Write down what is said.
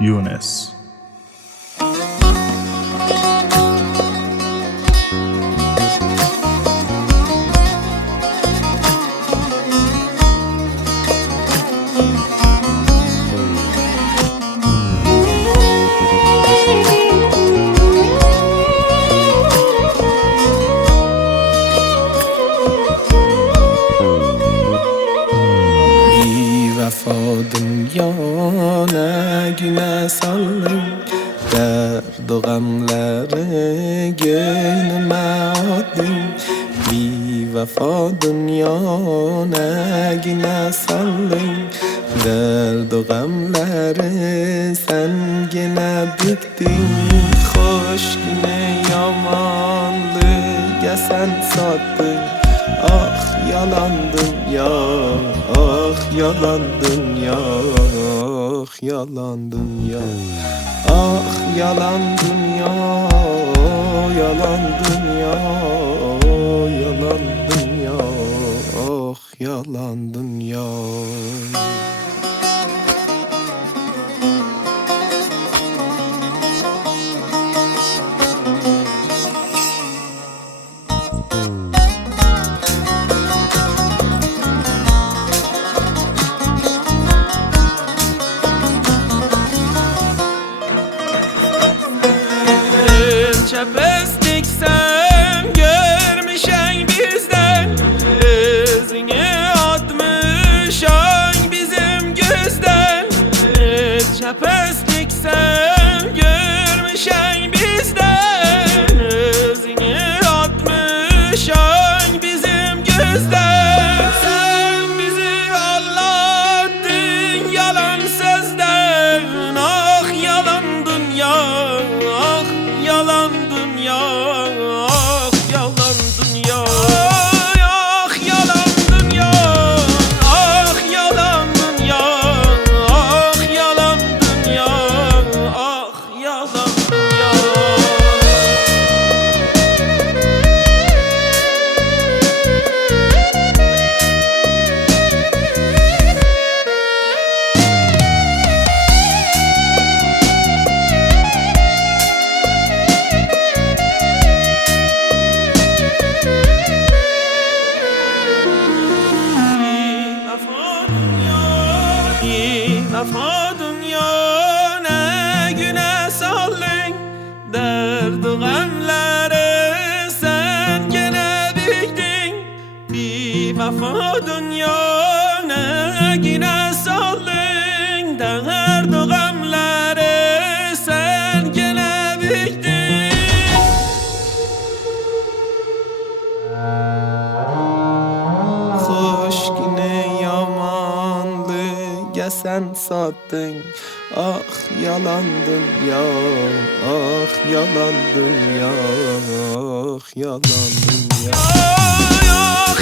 Yunus. Vefa dünyana güne saldım, derd o gamleri gönlüme attım. Bir vefa dünyana güne saldım, derd o gamleri sen gene büktin. Hoş güne yamanlığa sen sattın. Ah yalandım ya, ah yalandım ya, ah yalandım ya, ah yalandım ya, yalandım ya, yalandım ya, ah yalandım ya. Çepestik sen görmüşen bizden, izini atmışan bizim gözden. Çepestik sen görmüşen bizden, izini atmışan bizim gözden. Sen bizi aldattın yalan sözden, ah yalan dünya, ah yalan dünya, ah yalan dünya, ah yalan dünya, ah yalan dünya, ah yalan dünya, ah yalan dünya. Vefa dünya ne güne saldın, derdi gamleri sen gene bildin. Bir vefa dünya ne güne saldın, derdi gamleri sen gene bildin. Hoş güne yamanlığa sen sattın. Ah yalandım ya, ah yalandım ya, ah yalandım ya. Ah